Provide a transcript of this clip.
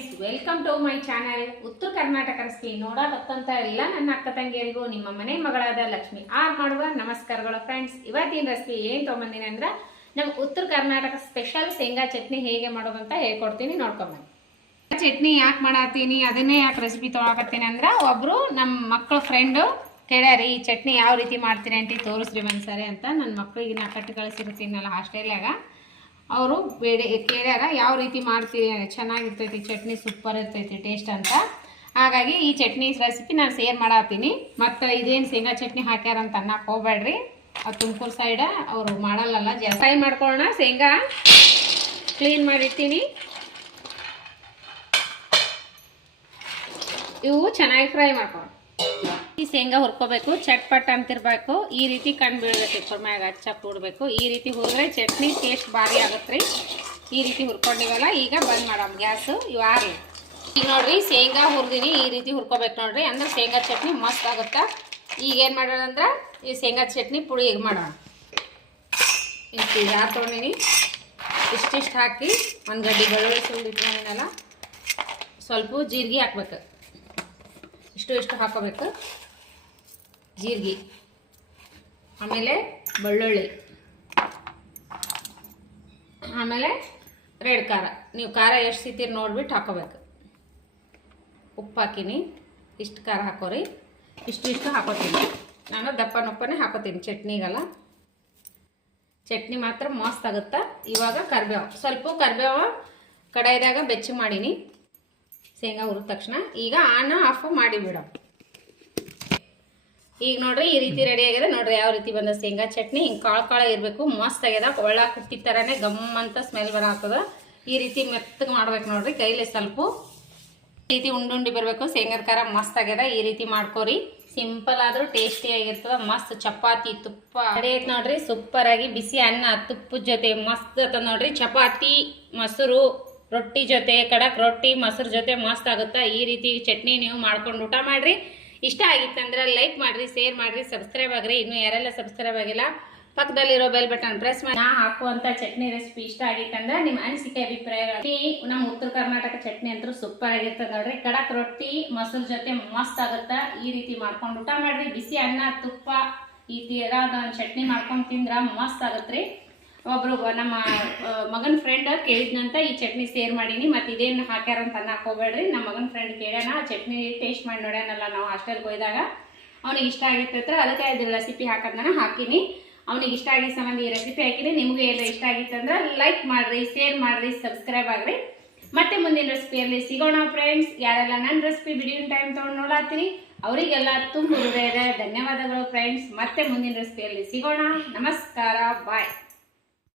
Friends, welcome to my channel Uttara Karnataka recipe. ನೋಡಕತ್ತಂತ ಎಲ್ಲ ನನ್ನ ಅಕ್ಕ ತಂಗಿಯರಿಗೂ ನಿಮ್ಮ ಮನೆ ಮಗಳಾದ ಲಕ್ಷ್ಮಿ ಆರ್ ಮಾಡುವ ನಮಸ್ಕಾರಗಳು. ಫ್ರೆಂಡ್ಸ್, ಇವತ್ತಿನ ರೆಸಿಪಿ ಏನು ತೊಗೊಂಬಂದಿನಿ ಅಂದ್ರೆ ನಮ್ಮ ಉತ್ತರ ಕರ್ನಾಟಕ ಸ್ಪೆಷಲ್ ಶೇಂಗಾ ಚಟ್ನಿ ಹೇಗೆ ಮಾಡೋದಂತ ಹೇಳ್ಕೊಡ್ತೀನಿ, ನೋಡ್ಕೊಂಬನ್ನಿ. ಚಟ್ನಿ ಯಾಕೆ ಮಾಡತ್ತೀನಿ, ಅದನ್ನೇ ಯಾಕೆ ರೆಸಿಪಿ ತೊಗೊಳಕತ್ತೀನಿ ಅಂದ್ರೆ ಒಬ್ರು ನಮ್ಮ ಮಕ್ಕಳ ಫ್ರೆಂಡು ಕೇಳ್ಯಾರಿ ಈ ಚಟ್ನಿ ಯಾವ ರೀತಿ ಮಾಡ್ತೀನಿ ಅಂಟಿ ತೋರಿಸ್ರಿ ಒಂದ್ಸರಿ ಅಂತ. ನನ್ನ ಮಕ್ಕಳಿಗೆ ನಾ ಕಟ್ಟಿ ಕಳಿಸಿರ್ತೀನಲ್ಲ ಹಾಸ್ಟೆಲ್ಯಾಗ, ಅವರು ಕೇಳ್ಯಾರ ಯಾವ ರೀತಿ ಮಾಡ್ತೀವಿ, ಚೆನ್ನಾಗಿರ್ತೈತಿ ಚಟ್ನಿ, ಸೂಪರ್ ಇರ್ತೈತಿ ಟೇಸ್ಟ್ ಅಂತ. ಹಾಗಾಗಿ ಈ ಚಟ್ನಿ ರೆಸಿಪಿ ನಾನು ಶೇರ್ ಮಾಡತ್ತೀನಿ. ಮತ್ತು ಇದೇನು ಶೇಂಗಾ ಚಟ್ನಿ ಹಾಕ್ಯಾರಂತ ಅನ್ನಕ್ಕೆ ಹೋಗ್ಬೇಡ್ರಿ, ಅದು ತುಮಕೂರು ಸೈಡ ಅವರು ಮಾಡಲ್ಲಲ್ಲ. ಫ್ರೈ ಮಾಡ್ಕೊಳ್ಳೋಣ. ಶೇಂಗಾ ಕ್ಲೀನ್ ಮಾಡಿರ್ತೀನಿ, ಇವು ಚೆನ್ನಾಗಿ ಫ್ರೈ ಮಾಡ್ಕೊಳ್ಳೋಣ. ಈ ಶೇಂಗಾ ಹುರ್ಕೋಬೇಕು, ಚಟ್ಪಟ್ ಅಂತಿರ್ಬೇಕು, ಈ ರೀತಿ ಕಣ್ಣು ಬೀಳ್ಬೇಕು, ಕುರ್ಮ್ಯಾಗ ಹಚ್ಚಕ್ಕೆ ಹುಡ್ಬೇಕು. ಈ ರೀತಿ ಹುರಿದ್ರೆ ಚಟ್ನಿ ಟೇಸ್ಟ್ ಭಾರಿ ಆಗತ್ತೆ ರೀ. ಈ ರೀತಿ ಹುರ್ಕೊಂಡಿವಲ್ಲ, ಈಗ ಬಂದ್ ಮಾಡೋಣ ಗ್ಯಾಸು. ಇವು ಆಗಲಿ. ಈಗ ನೋಡ್ರಿ ಶೇಂಗಾ ಹುರಿದೀನಿ, ಈ ರೀತಿ ಹುರ್ಕೋಬೇಕು ನೋಡ್ರಿ, ಅಂದ್ರೆ ಶೇಂಗಾ ಚಟ್ನಿ ಮಸ್ತ್ ಆಗುತ್ತೆ. ಈಗ ಏನು ಮಾಡೋಣ ಅಂದ್ರೆ ಈ ಶೇಂಗಾ ಚಟ್ನಿ ಪುಡಿ ಈಗ ಮಾಡೋಣ. ಈಗ ತೊಗೊಂಡಿನಿ, ಇಷ್ಟಿಷ್ಟು ಹಾಕಿ ಒಂದು ಗಡ್ಡೆ ಬೆಳ್ಳುಳ್ಳಿ ಸುಲಿದಿಟ್ಕೊಂಡಿನಲ್ಲ, ಸ್ವಲ್ಪ ಜೀರಿಗೆ ಹಾಕ್ಬೇಕು, ಇಷ್ಟು ಹಾಕೋಬೇಕು ಜೀರಿಗೆ, ಆಮೇಲೆ ಬೆಳ್ಳುಳ್ಳಿ, ಆಮೇಲೆ ರೆಡ್ ಖಾರ. ನೀವು ಖಾರ ಎಷ್ಟು ಸಿಗ್ತೀರಿ ನೋಡ್ಬಿಟ್ಟು ಹಾಕೋಬೇಕು. ಉಪ್ಪು ಹಾಕೀನಿ, ಇಷ್ಟು ಖಾರ ಹಾಕೋರಿ, ಇಷ್ಟು ಹಾಕೋತೀನಿ ನಾನು. ದಪ್ಪನೇ ಹಾಕೋತೀನಿ ಚಟ್ನಿಗೆಲ್ಲ. ಚಟ್ನಿ ಮಾತ್ರ ಮಸ್ತ್ ಆಗುತ್ತೆ. ಇವಾಗ ಕರಿಬೇವು, ಸ್ವಲ್ಪ ಕರಿಬೇವು ಕಡಾಯಿದಾಗ ಬೆಚ್ಚಗೆ ಮಾಡೀನಿ ಶೇಂಗಾ ಹುರಿದ ತಕ್ಷಣ. ಈಗ ಆನ್ ಆಫ್ ಮಾಡಿಬಿಡ. ಈಗ ನೋಡ್ರಿ ಈ ರೀತಿ ರೆಡಿ ಆಗಿದೆ ನೋಡ್ರಿ, ಯಾವ ರೀತಿ ಬಂದ ಶೇಂಗಾ ಚಟ್ನಿ. ಹಿಂಗೆ ಕಾಳು ಇರಬೇಕು, ಮಸ್ತ್ ಆಗ್ಯದ. ಒಳ್ಳ ಕುಟ್ಟಿ ಥರನೇ ಗಮ್ ಅಂತ ಸ್ಮೆಲ್ ಬರತ್ತದ. ಈ ರೀತಿ ಮೆತ್ತಗೆ ಮಾಡ್ಬೇಕು ನೋಡ್ರಿ, ಕೈಲಿ ಸ್ವಲ್ಪ ಈ ರೀತಿ ಉಂಡುಂಡಿ ಬರಬೇಕು. ಶೇಂಗಾದ ಖಾರ ಮಸ್ತ್ ಆಗ್ಯದ. ಈ ರೀತಿ ಮಾಡ್ಕೋರಿ, ಸಿಂಪಲ್ ಆದ್ರೂ ಟೇಸ್ಟಿ ಆಗಿರ್ತದ. ಮಸ್ತ್ ಚಪಾತಿ ತುಪ್ಪ ರೆಡಿ ಐತೆ ನೋಡ್ರಿ, ಸೂಪರ್ ಆಗಿ. ಬಿಸಿ ಅನ್ನ ತುಪ್ಪದ ಜೊತೆ ಮಸ್ತ್ ಅದ ನೋಡ್ರಿ. ಚಪಾತಿ, ಮೊಸರು, ರೊಟ್ಟಿ ಜೊತೆ, ಕಡಕ್ ರೊಟ್ಟಿ ಮೊಸರು ಜೊತೆ ಮಸ್ತ್ ಆಗುತ್ತೆ. ಈ ರೀತಿ ಚಟ್ನಿ ನೀವು ಮಾಡ್ಕೊಂಡು ಊಟ ಮಾಡ್ರಿ. ಇಷ್ಟ ಆಗಿತ್ತಂದ್ರೆ ಲೈಕ್ ಮಾಡಿರಿ, ಶೇರ್ ಮಾಡಿರಿ, ಸಬ್ಸ್ಕ್ರೈಬ್ ಆಗ್ರಿ. ಇನ್ನು ಯಾರೆಲ್ಲ ಸಬ್ಸ್ಕ್ರೈಬ್ ಆಗಿಲ್ಲ ಪಕ್ಕದಲ್ಲಿರೋ ಬೆಲ್ ಬಟನ್ ಪ್ರೆಸ್ ಮಾಡಿ. ನಾ ಹಾಕುವಂಥ ಚಟ್ನಿ ರೆಸಿಪಿ ಇಷ್ಟ ಆಗಿತ್ತಂದ್ರೆ ನಿಮ್ಮ ಅನಿಸಿಕೆ ಅಭಿಪ್ರಾಯಗಳು. ನಮ್ಮ ಉತ್ತರ ಕರ್ನಾಟಕ ಚಟ್ನಿ ಅಂತೂ ಸೂಪರ್ ಆಗಿರ್ತದೆ ನೋಡ್ರಿ. ಕಡಕ್ ರೊಟ್ಟಿ ಮೊಸರು ಜೊತೆ ಮಸ್ತ್ ಆಗುತ್ತೆ. ಈ ರೀತಿ ಮಾಡ್ಕೊಂಡು ಊಟ ಮಾಡ್ರಿ. ಬಿಸಿ ಅನ್ನ ತುಪ್ಪ ಈ ತೀರ ಚಟ್ನಿ ಮಾಡ್ಕೊಂಡು ತಿಂದ್ರೆ ಮಸ್ತ್ ಆಗತ್ರಿ. ಒಬ್ರು ನಮ್ಮ ಮಗನ ಫ್ರೆಂಡ್ ಕೇಳಿದ್ನಂತ ಈ ಚಟ್ನಿ ಶೇರ್ ಮಾಡೀನಿ. ಮತ್ತು ಇದೇನು ಹಾಕ್ಯಾರಂತ ಅನ್ನಕ್ಕೆ ಹೋಗ್ಬೇಡ್ರಿ. ನಮ್ಮ ಮಗನ ಫ್ರೆಂಡ್ ಕೇಳ್ಯಾನ, ಚಟ್ನಿ ಟೇಸ್ಟ್ ಮಾಡಿ ನೋಡ್ಯಾನಲ್ಲ ನಾವು ಹಾಸ್ಟೆಲ್ಗೆ ಹೋಯ್ದಾಗ, ಅವ್ನಿಗೆ ಇಷ್ಟ ಆಗಿರ್ತೈತ್ರ, ಅದಕ್ಕೆ ಇದು ರೆಸಿಪಿ ಹಾಕೋದನ್ನ ಹಾಕಿನಿ. ಅವ್ನಿಗೆ ಇಷ್ಟ ಆಗಿದ್ದ ಸಂಬಂಧ ಈ ರೆಸಿಪಿ ಹಾಕಿನಿ. ನಿಮಗೆ ಎಲ್ಲ ಇಷ್ಟ ಆಗಿತ್ತು ಅಂದ್ರೆ ಲೈಕ್ ಮಾಡಿರಿ, ಶೇರ್ ಮಾಡಿರಿ, ಸಬ್ಸ್ಕ್ರೈಬ್ ಆಗ್ರಿ. ಮತ್ತೆ ಮುಂದಿನ ರೆಸಿಪಿಯಲ್ಲಿ ಸಿಗೋಣ ಫ್ರೆಂಡ್ಸ್. ಯಾರೆಲ್ಲ ನನ್ನ ರೆಸಿಪಿ ಬಿಡಿಯೋ ಟೈಮ್ ತೊಗೊಂಡು ನೋಡಾತ್ತೀರಿ ಅವರಿಗೆಲ್ಲ ತುಂಬ ಹೃದಯದ ಧನ್ಯವಾದಗಳು ಫ್ರೆಂಡ್ಸ್. ಮತ್ತೆ ಮುಂದಿನ ರೆಸಿಪಿಯಲ್ಲಿ ಸಿಗೋಣ. ನಮಸ್ಕಾರ, ಬಾಯ್.